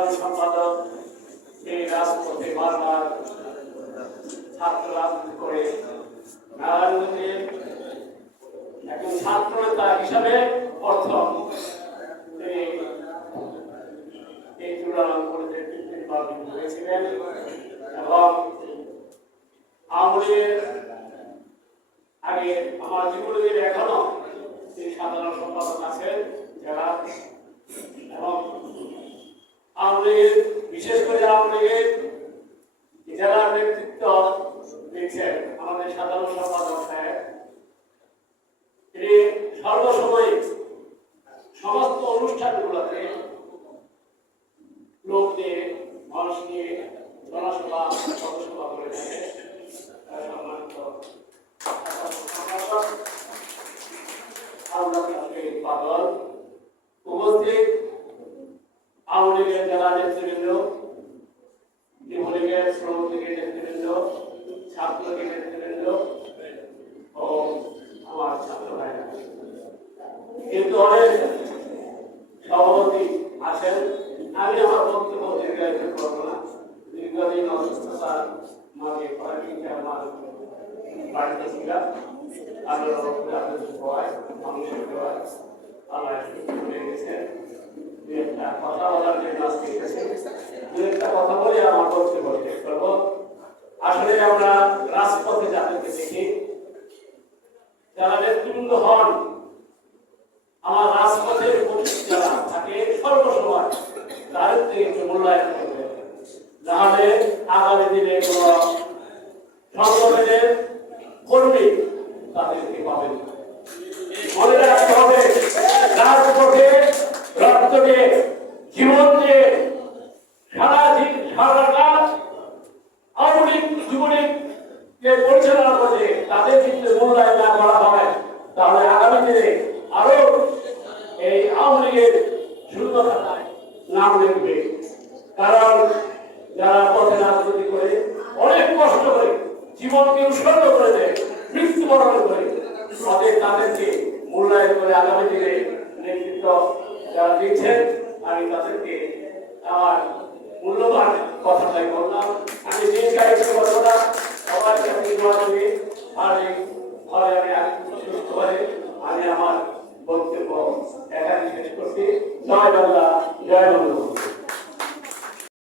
সাধারণ সম্পাদক এই রাজপথে বারবার ছাত্র রাজনীতি করে নারায়ণগঞ্জে একজন ছাত্র নেতা হিসাবে প্রথম তিনি এই চূড়ান্ত নির্বাচিত হয়েছিলেন এবং আমাদের আগে আমার জীবনের এখনো তিনি সাধারণ সম্পাদক আছেন যারা এবং আমাদের বিশেষ করে আমাদের জেলার নেতৃত্ব দিচ্ছেন আমাদের সাধারণ সম্পাদক সাহেব। তিনি সর্বসময় সমস্ত অনুষ্ঠানগুলোতে লোক নিয়ে মানুষ নিয়ে জনসভা পথসভা করে থাকে। সম্মানিত পাগল উপস্থিত আওয়ামী লীগের জেলা নেতৃবৃন্দ, যুবলীগের শ্রমিক লীগের নেতৃবৃন্দ, ছাত্রলীগের নেতৃবৃন্দ ও আমার ছাত্র ভাইরা, কিন্তু অনেক সভাপতি আছেন। আমি আমার বক্তব্য দীর্ঘায়িত করবো না। দীর্ঘদিন অসুস্থতার মাঝে কয়েকদিন আমার বাড়িতে ছিলাম। মানুষের আল্লাহ গেছেন দু একটা কথা বলার জন্য আজকে দু একটা কথা বলে আমার বক্তব্য শেষ করবো। আসলে আমরা রাজপথে যাদেরকে দেখি, যারা নেতৃবৃন্দ হন, আমার রাজপথের যারা থাকে সর্বসময় তাদের থেকে একটু মূল্যায়ন করবে, নাহলে আগামী দিনে কোন সংগঠনের কর্মী তাদেরকে পাবেন। মনে রাখতে হবে, রাজপথে রক্ত দিয়ে জীবন দিয়ে সারাটা আওয়ামী লীগ যুবলীগকে পরিচালনা করে তাদের কিন্তু মূল্যায়ন না করা হয়, তাহলে আগামী দিনে আরো এই আওয়ামী লীগের শূন্য খাতায় নাম লিখবে। কারণ যারা পথে রাজনীতি করে অনেক কষ্ট করে জীবনকে উৎসর্গ করে দেয়, মৃত্যুবরণ করে, তাদেরকে মূল্যায়ন করে আগামী দিনে নেতৃত্ব যারা দিচ্ছেন, আমি তাদেরকে আমার মূল্যবান কথাটাই বললাম। আমি দিন কাহিনী কথা